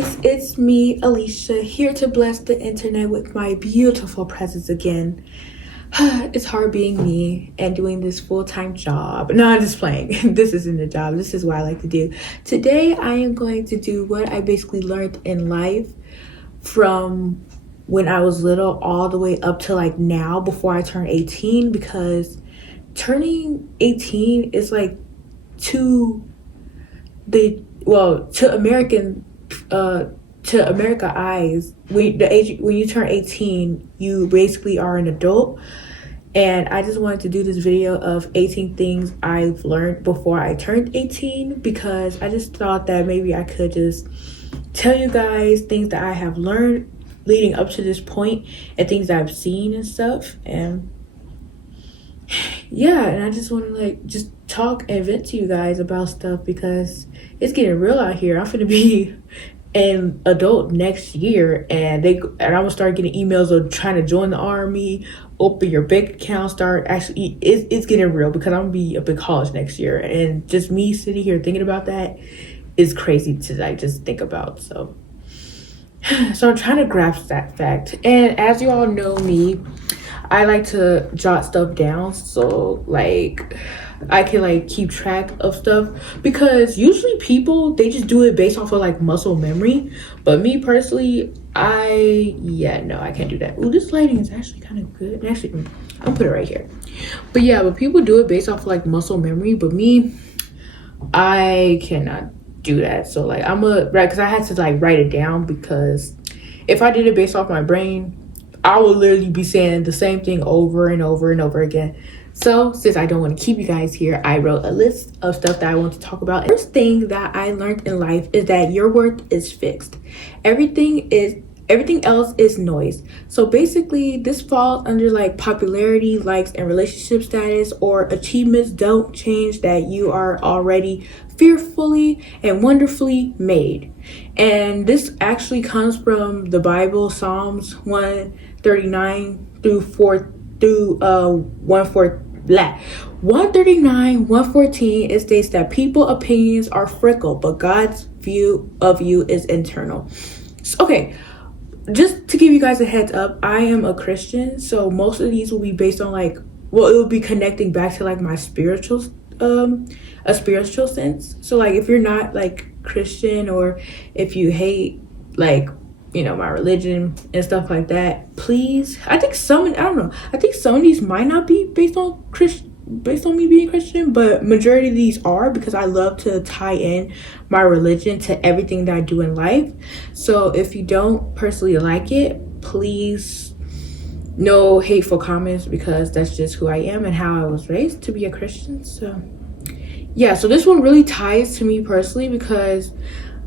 guys, it's me, Elicia, here to bless the internet with my beautiful presence again. It's hard being me and doing this full-time job. No, I'm just playing. This isn't a job. This is what I like to do. Today, I am going to do what I basically learned in life from when I was little all the way up to like now before I turned 18, because turning 18 is like to America eyes, when you turn 18, you basically are an adult. And I just wanted to do this video of 18 things I've learned before I turned 18, because I just thought that maybe I could just tell you guys things that I have learned leading up to this point and things that I've seen and stuff. And yeah, and I just want to just talk and vent to you guys about stuff, because it's getting real out here. I'm gonna be an adult next year, and I'm gonna start getting emails of trying to join the army, open your bank account, it's getting real, because I'm gonna be up in college next year, and just me sitting here thinking about that is crazy to just think about. So I'm trying to grasp that fact. And as you all know me, I like to jot stuff down, so I can keep track of stuff, because usually people, they just do it based off of muscle memory. But me personally, I can't do that. Ooh, this lighting is actually kind of good. Actually, I'll put it right here. But people do it based off of muscle memory, but me, I cannot do that. So because I had to write it down, because if I did it based off my brain, I will literally be saying the same thing over and over and over again. So since I don't want to keep you guys here, I wrote a list of stuff that I want to talk about. The first thing that I learned in life is that your worth is fixed. Everything else is noise. So basically, this falls under popularity, likes, and relationship status, or achievements don't change that you are already fearfully and wonderfully made. And this actually comes from the Bible, Psalms 139 through 114. It states that people's opinions are fickle, but God's view of you is internal. So, okay, just to give you guys a heads up, I am a Christian, so most of these will be based on it will be connecting back to my spiritual a spiritual sense. So if you're not Christian, or if you hate my religion and stuff like that, please, I think some of these might not be based on me being Christian, but majority of these are, because I love to tie in my religion to everything that I do in life. So if you don't personally like it, please, no hateful comments, because that's just who I am and how I was raised to be a Christian. So so this one really ties to me personally, because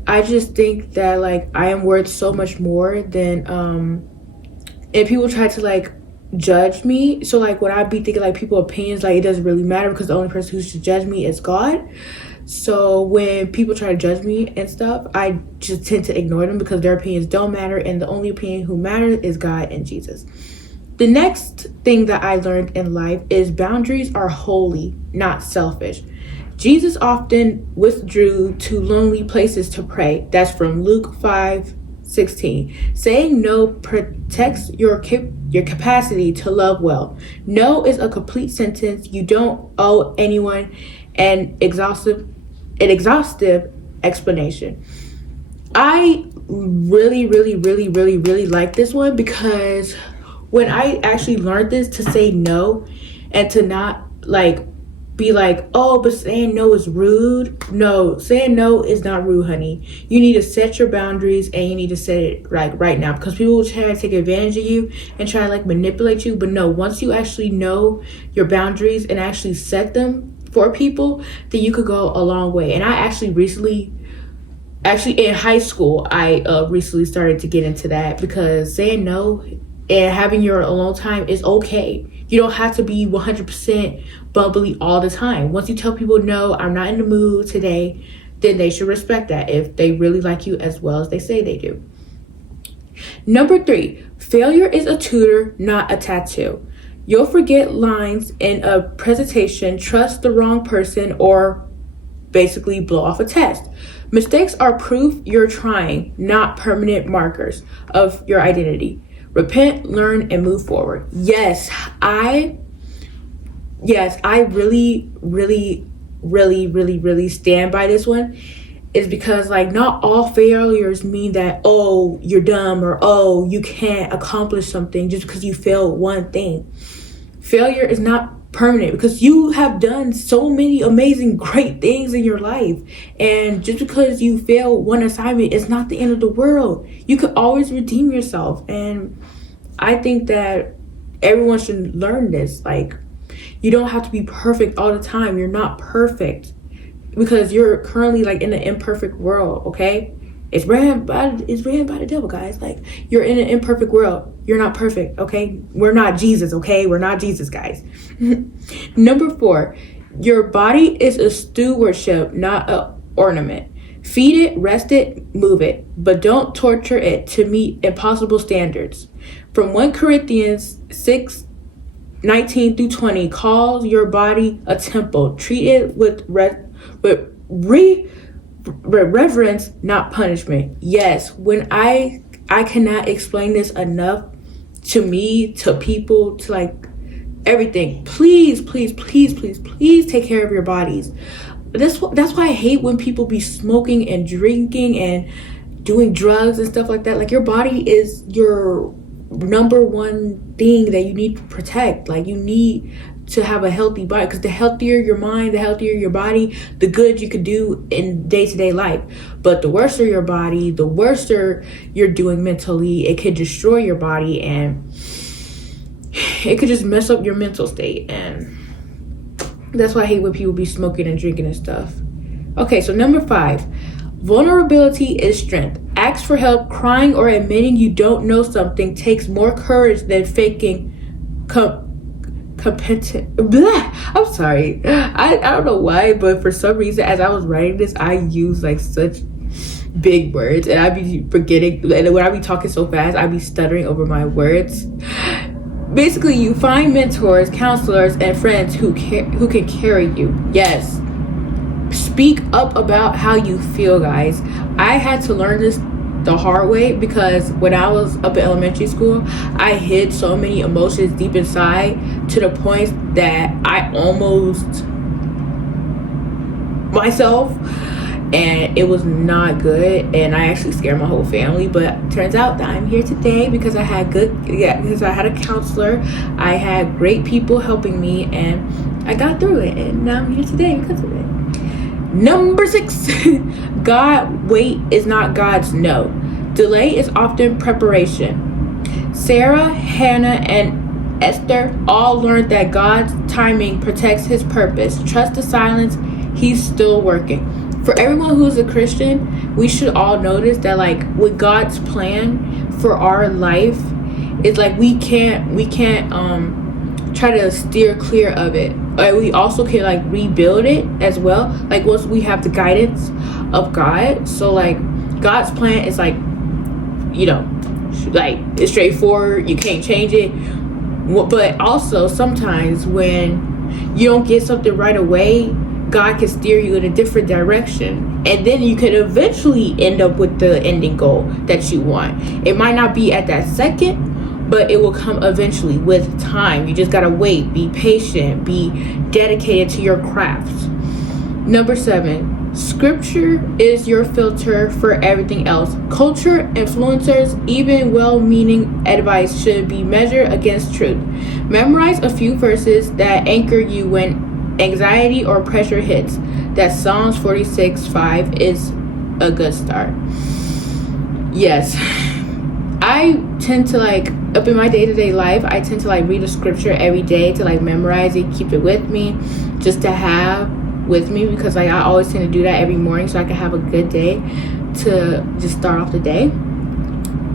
I just think that I am worth so much more than and people try to judge me. So when I be thinking people's opinions, it doesn't really matter, because the only person who should judge me is God. So when people try to judge me and stuff, I just tend to ignore them, because their opinions don't matter, and the only opinion who matters is God and Jesus. The next thing that I learned in life is boundaries are holy, not selfish. Jesus often withdrew to lonely places to pray. That's from Luke 5:16. Saying no protects your capacity to love well. No is a complete sentence. You don't owe anyone an exhaustive explanation. I really, really, really, really, really like this one, because when I actually learned this, to say no and to not be oh, but saying no is rude. No, saying no is not rude, honey. You need to set your boundaries, and you need to set it right now, because people will try to take advantage of you and try to manipulate you. But no, once you actually know your boundaries and actually set them for people, then you could go a long way. And I actually in high school, I recently started to get into that, because saying no and having your alone time is okay. You don't have to be 100% bubbly all the time. Once you tell people, no, I'm not in the mood today, then they should respect that, if they really like you as well as they say they do. Number 3, failure is a tutor, not a tattoo. You'll forget lines in a presentation, trust the wrong person, or basically blow off a test. Mistakes are proof you're trying, not permanent markers of your identity. Repent, learn, and move forward. Yes, I really stand by this one. Is because like not all failures mean that, oh, you're dumb, or oh, you can't accomplish something just because you failed one thing. Failure is not permanent because you have done so many amazing great things in your life, and just because you fail one assignment is not the end of the world. You could always redeem yourself, and I think that everyone should learn this. Like, you don't have to be perfect all the time. You're not perfect because you're currently like in an imperfect world. Okay, it's ran by the devil, guys. Like, you're in an imperfect world. You're not perfect. Okay, we're not Jesus. Okay, we're not Jesus, guys. Number 4, your body is a stewardship, not an ornament. Feed it, rest it, move it, but don't torture it to meet impossible standards. From 1 Corinthians 6:19-20 calls your body a temple. Treat it with reverence, not punishment. Yes, when I cannot explain this enough to me, to people, to like everything. Please take care of your bodies. That's why I hate when people be smoking and drinking and doing drugs and stuff like that. Like, your body is your number one thing that you need to protect. Like, you need to have a healthy body, because the healthier your mind, the healthier your body, the good you could do in day-to-day life. But the worse your body, the worse you're doing mentally. It could destroy your body, and it could just mess up your mental state. And that's why I hate when people be smoking and drinking and stuff. Okay, so number 5, vulnerability is strength. Ask for help. Crying or admitting you don't know something takes more courage than faking competent. I'm sorry. I don't know why, but for some reason, as I was writing this, I use like such big words, and I be forgetting. And when I be talking so fast, I be stuttering over my words. Basically, you find mentors, counselors, and friends who can carry you. Yes. Speak up about how you feel, guys. I had to learn this the hard way, because when I was up in elementary school, I hid so many emotions deep inside to the point that I almost myself, and it was not good, and I actually scared my whole family. But turns out that I'm here today because I had because I had a counselor, I had great people helping me, and I got through it, and now I'm here today because of it. Number 6, wait is not God's no. Delay is often preparation. Sarah, Hannah, and Esther all learned that God's timing protects his purpose. Trust the silence, he's still working. For everyone who is a Christian, we should all notice that, like, with God's plan for our life, it's like we can't try to steer clear of it. We also can like rebuild it as well, like once we have the guidance of God. So like, God's plan is like, you know, like, it's straightforward, you can't change it. But also sometimes when you don't get something right away, God can steer you in a different direction, and then you could eventually end up with the ending goal that you want. It might not be at that second, but it will come eventually with time. You just gotta wait, be patient, be dedicated to your craft. Number 7, scripture is your filter for everything else. Culture, influencers, even well-meaning advice should be measured against truth. Memorize a few verses that anchor you when anxiety or pressure hits. That Psalms 46:5 is a good start. Yes, I tend to like, up in my day-to-day life, I tend to like read a scripture every day to like memorize it, keep it with me, just to have with me, because like I always tend to do that every morning so I can have a good day to just start off the day.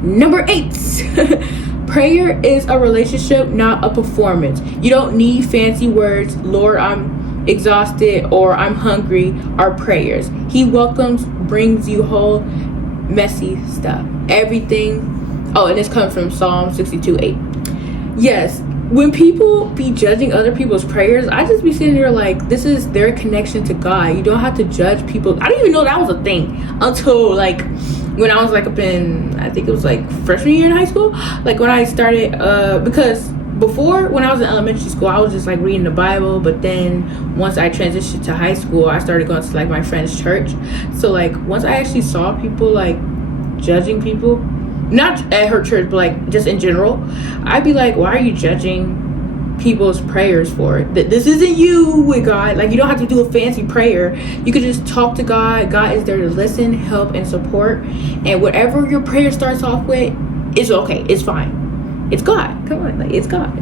Number 8, prayer is a relationship, not a performance. You don't need fancy words. Lord, I'm exhausted, or I'm hungry, are prayers. He welcomes, brings you whole, messy stuff. Everything. Oh, and this comes from Psalm 62:8. Yes, when people be judging other people's prayers, I just be sitting there like, this is their connection to God. You don't have to judge people. I didn't even know that was a thing until like when I was like up in, I think it was like freshman year in high school. Like when I started, because before, when I was in elementary school, I was just like reading the Bible. But then once I transitioned to high school, I started going to like my friend's church. So like once I actually saw people like judging people, not at her church, but like just in general, I'd be like, why are you judging people's prayers for it? This isn't you with God. Like, you don't have to do a fancy prayer. You could just talk to God. God is there to listen, help, and support. And whatever your prayer starts off with, it's okay. It's fine. It's God. Come on, like, it's God.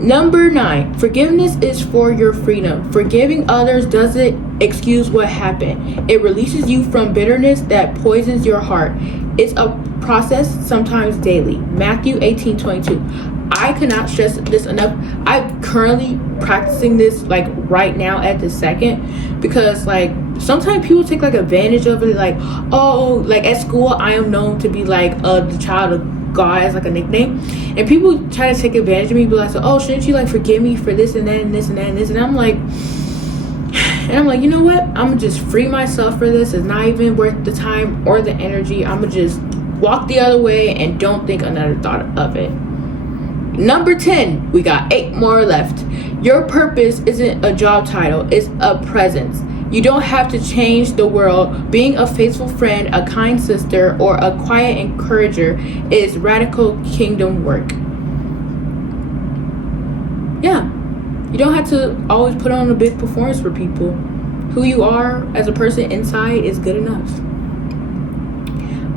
Number 9, forgiveness is for your freedom. Forgiving others doesn't excuse what happened. It releases you from bitterness that poisons your heart. It's a process, sometimes daily. Matthew 18:22. I cannot stress this enough. I'm currently practicing this like right now at this second, because like sometimes people take like advantage of it. Like, oh, like at school I am known to be like the child of God as like a nickname, and people try to take advantage of me, be like, so, oh, shouldn't you like forgive me for this and that and this and that and this, and I'm like, you know what, I'm gonna just free myself for this. It's not even worth the time or the energy. I'm gonna just walk the other way and don't think another thought of it. Number 10, we got 8 more left. Your purpose isn't a job title, it's a presence. You don't have to change the world. Being a faithful friend, a kind sister, or a quiet encourager is radical kingdom work. Yeah, you don't have to always put on a big performance for people. Who you are as a person inside is good enough.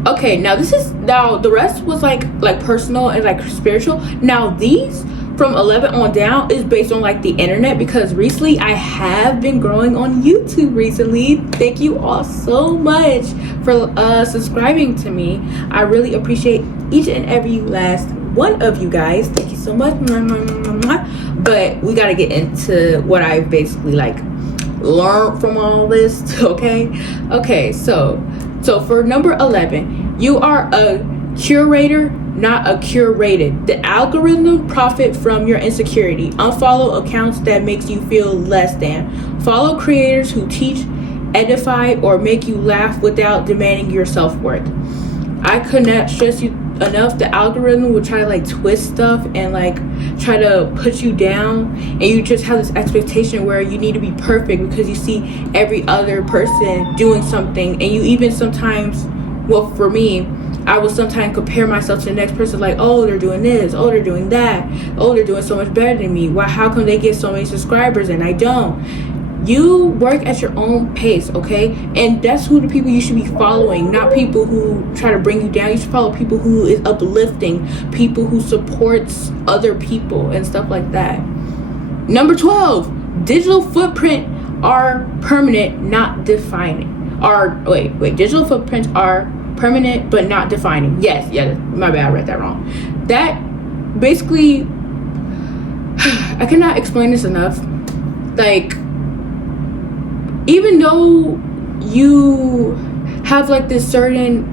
Okay, now the rest was like personal and like spiritual. Now these from 11 on down is based on like the internet, because recently I have been growing on YouTube recently. Thank you all so much for subscribing to me. I really appreciate each and every last one of you guys. Thank you so much. But we got to get into what I basically like learned from all this. Okay, so for number 11, you are a curator, not a curated. The algorithm profit from your insecurity. Unfollow accounts that makes you feel less than. Follow creators who teach, edify, or make you laugh without demanding your self-worth. I could not stress you enough. The algorithm will try to like twist stuff and like try to put you down, and you just have this expectation where you need to be perfect because you see every other person doing something, and you even sometimes, well, for me, I will sometimes compare myself to the next person, like, oh, they're doing this, oh, they're doing that, oh, they're doing so much better than me. Why? How come they get so many subscribers and I don't? You work at your own pace, okay? And that's who the people you should be following, not people who try to bring you down. You should follow people who is uplifting, people who supports other people and stuff like that. Number 12, digital footprint are permanent, not defining. Digital footprints are permanent but not defining. Yes, my bad, I read that wrong. That basically, I cannot explain this enough. Like, even though you have like this certain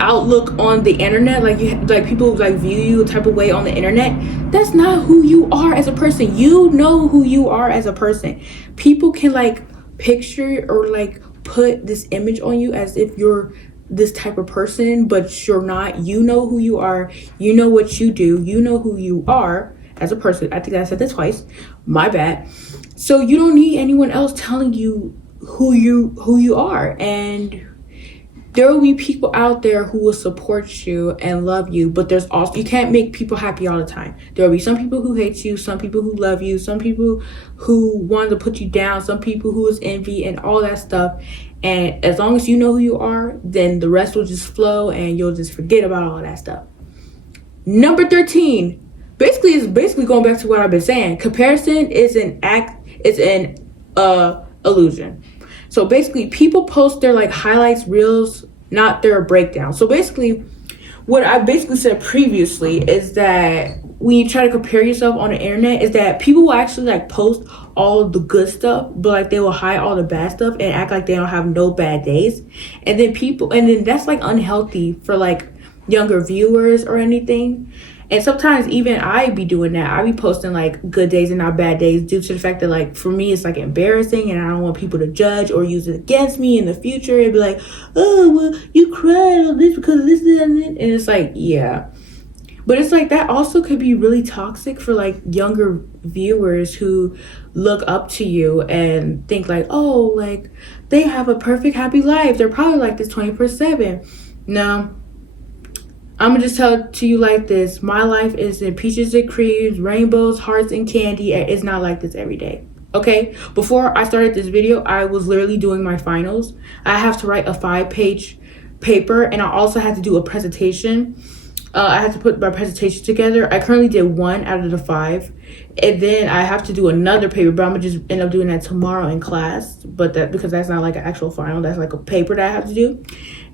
outlook on the internet, like people like view you a type of way on the internet, that's not who you are as a person. You know who you are as a person. People can like picture or like put this image on you as if you're this type of person, but you're not. You know who you are. You know what you do. You know who you are as a person. I think I said that twice. My bad. So you don't need anyone else telling you who you are. And there will be people out there who will support you and love you, but there's also, you can't make people happy all the time. There will be some people who hate you, some people who love you, some people who want to put you down, some people who is envy and all that stuff. And as long as you know who you are, then the rest will just flow and you'll just forget about all that stuff. Number 13, basically going back to what I've been saying. Comparison is an illusion. So basically, people post their like highlights, reels, not their breakdown. So basically, what I basically said previously is that when you try to compare yourself on the internet, is that people will actually like post all the good stuff, but like they will hide all the bad stuff and act like they don't have no bad days. And then that's like unhealthy for like younger viewers or anything. And sometimes even I be doing that. I be posting like good days and not bad days due to the fact that like for me it's like embarrassing and I don't want people to judge or use it against me in the future and be like, oh well you cried on this because of this and it's like, yeah. But it's like that also could be really toxic for like younger viewers who look up to you and think like, oh, like they have a perfect happy life. They're probably like this 24/7. No, I'm gonna just tell it to you like this. My life is in peaches and creams, rainbows, hearts, and candy. It's not like this every day. Okay? Before I started this video, I was literally doing my finals. I have to write a 5-page paper and I also had to do a presentation. I had to put my presentation together. I currently did 1 out of the 5. And then I have to do another paper, but I'm gonna just end up doing that tomorrow in class. But that because that's not like an actual final, that's like a paper that I have to do.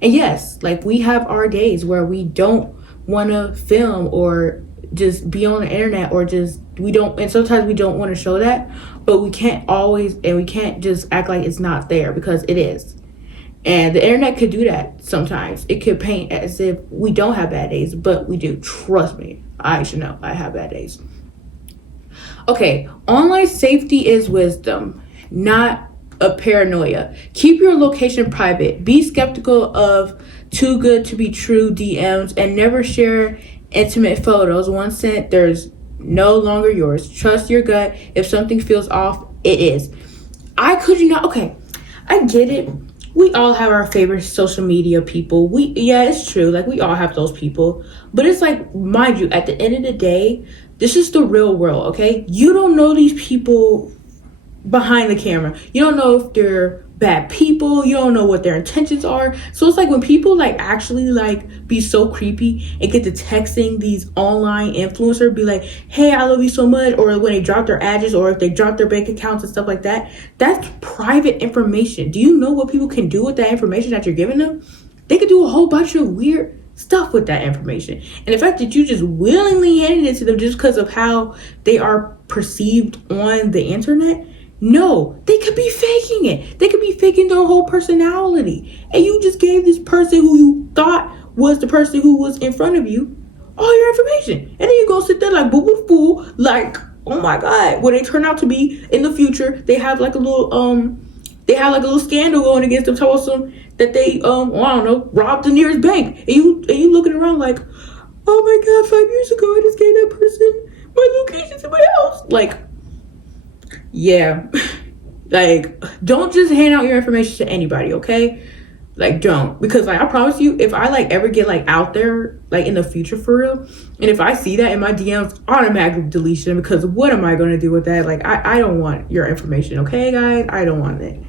And yes, like we have our days where we don't wanna film or just be on the internet or just and sometimes we don't want to show that, but we can't always and we can't just act like it's not there because it is. And the internet could do that sometimes. It could paint as if we don't have bad days, but we do. Trust me. I should know I have bad days. Okay, online safety is wisdom, not a paranoia. Keep your location private. Be skeptical of too good to be true DMs and never share intimate photos. Once sent, there's no longer yours. Trust your gut. If something feels off, it is. I could you not. Okay, I get it. We all have our favorite social media people. Yeah, it's true. Like we all have those people. But it's like, mind you, at the end of the day, this is the real world, okay? You don't know these people behind the camera. You don't know if they're bad people. You don't know what their intentions are. So it's like when people like actually like be so creepy and get to texting these online influencers, be like, hey, I love you so much, or when they drop their address or if they drop their bank accounts and stuff like that, that's private information. Do you know what people can do with that information that you're giving them? They could do a whole bunch of weird stuff with that information. And the fact that you just willingly handed it to them just because of how they are perceived on the internet, no, they could be faking it. They could be faking their whole personality. And you just gave this person who you thought was the person who was in front of you all your information. And then you go sit there like boo boo boo, like, oh my God. When they turn out to be in the future, they have like a little scandal going against them, telling them that they well, I don't know, robbed the nearest bank. And you looking around like, oh my God, 5 years ago I just gave that person my location to my house. Like, yeah, like don't just hand out your information to anybody, okay? Like don't, because like I promise you, if I like ever get like out there like in the future for real, and if I see that in my DMs, automatic deletion, because what am I going to do with that? Like I don't want your information, okay guys? I don't want it.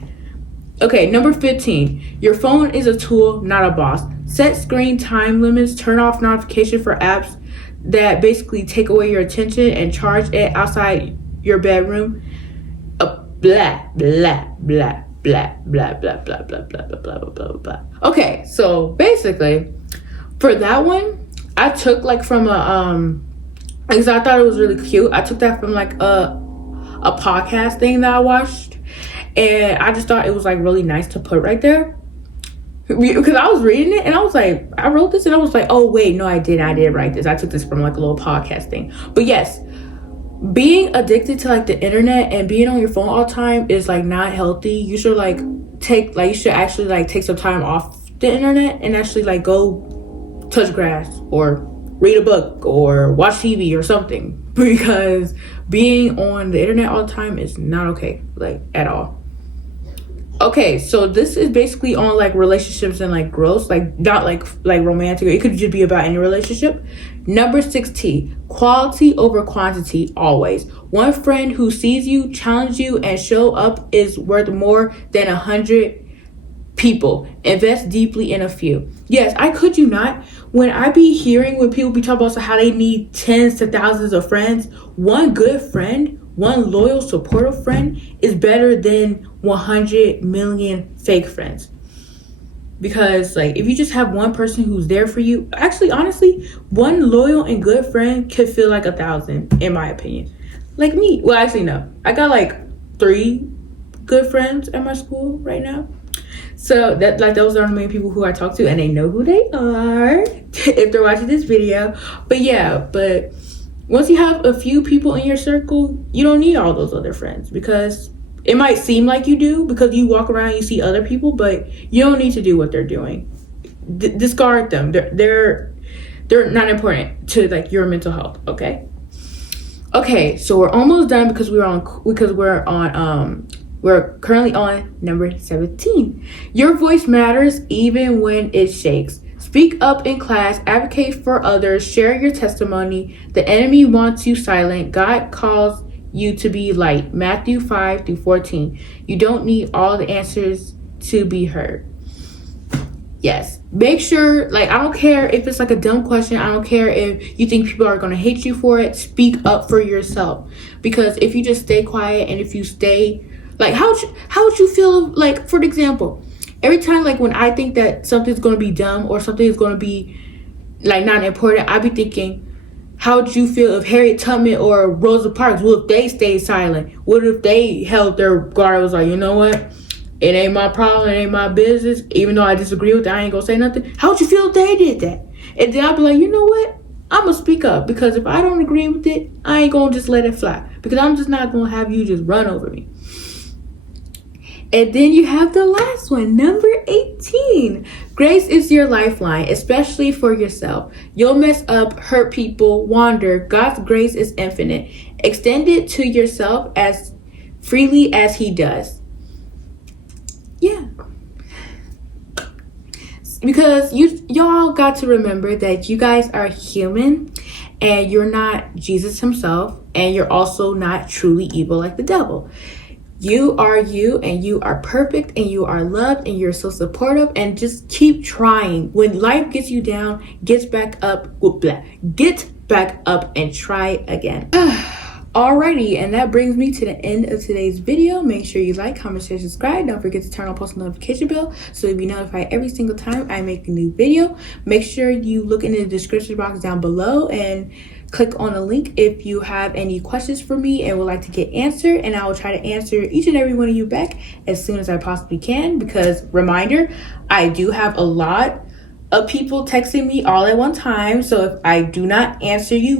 Okay, number 15, your phone is a tool, not a boss. Set screen time limits, turn off notification for apps that basically take away your attention and charge it outside your bedroom. Blah, blah, blah, blah, blah, blah, blah, blah, blah, blah, blah, blah, blah, blah. Okay, so basically, for that one, I took like from because I thought it was really cute. I took that from like a podcast thing that I watched, and I just thought it was like really nice to put right there. Because I was reading it and I was like, I wrote this and I was like, oh wait, no, I didn't write this. I took this from like a little podcast thing. But yes, being addicted to like the internet and being on your phone all the time is like not healthy. You should you should actually like take some time off the internet and actually like go touch grass or read a book or watch TV or something, because being on the internet all the time is not okay, like at all. Okay, so this is basically on like relationships and like growth, like not like romantic. It could just be about any relationship. Number 16, quality over quantity always. One friend who sees you, challenge you, and show up is worth more than 100 people. Invest deeply in a few. Yes, I could you not. When I be hearing when people be talking about how they need tens to thousands of friends, one good friend, one loyal, supportive friend is better than 100 million fake friends. Because like if you just have one person who's there for you, actually honestly, one loyal and good friend could feel like 1,000 in my opinion. Like me. Well, actually no. I got like 3 good friends at my school right now. So that like those are the main people who I talk to, and they know who they are if they're watching this video. But yeah, but once you have a few people in your circle, you don't need all those other friends, because it might seem like you do because you walk around and you see other people, but you don't need to do what they're doing. Discard them. They're not important to like your mental health. Okay, so we're almost done because we're currently on number 17. Your voice matters even when it shakes. Speak up in class, advocate for others, share your testimony. The enemy wants you silent. God calls you to be light. Matthew 5-14. You don't need all the answers to be heard. Yes. Make sure, like, I don't care if it's like a dumb question. I don't care if you think people are going to hate you for it. Speak up for yourself. Because if you just stay quiet and if you stay, like, how would you feel, like, for example, every time, like, when I think that something's going to be dumb or something is going to be, like, not important, I be thinking, how would you feel if Harriet Tubman or Rosa Parks, what if they stayed silent? What if they held their guard and was like, you know what? It ain't my problem. It ain't my business. Even though I disagree with that, I ain't gonna say nothing. How would you feel if they did that? And then I'll be like, you know what? I'm gonna speak up, because if I don't agree with it, I ain't gonna just let it fly, because I'm just not gonna have you just run over me. And then you have the last one, number 18. Grace is your lifeline, especially for yourself. You'll mess up, hurt people, wander. God's grace is infinite. Extend it to yourself as freely as He does. Yeah. Because y'all got to remember that you guys are human, and you're not Jesus himself, and you're also not truly evil like the devil. You are you, and you are perfect, and you are loved, and you're so supportive, and just keep trying. When life gets you down, get back up and try again. Alrighty, and that brings me to the end of today's video. Make sure you like, comment, share, subscribe. Don't forget to turn on post notification bell so you'll be notified every single time I make a new video. Make sure you look in the description box down below and click on the link if you have any questions for me and would like to get answered, and I will try to answer each and every one of you back as soon as I possibly can, because reminder, I do have a lot of people texting me all at one time. So if I do not answer you,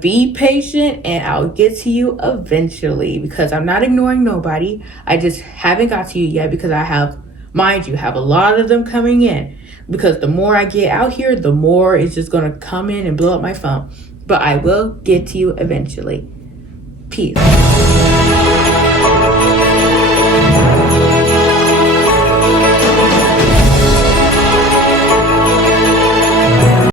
be patient and I'll get to you eventually, because I'm not ignoring nobody. I just haven't got to you yet because I have, mind you, have a lot of them coming in, because the more I get out here, the more it's just going to come in and blow up my phone. But I will get to you eventually. Peace.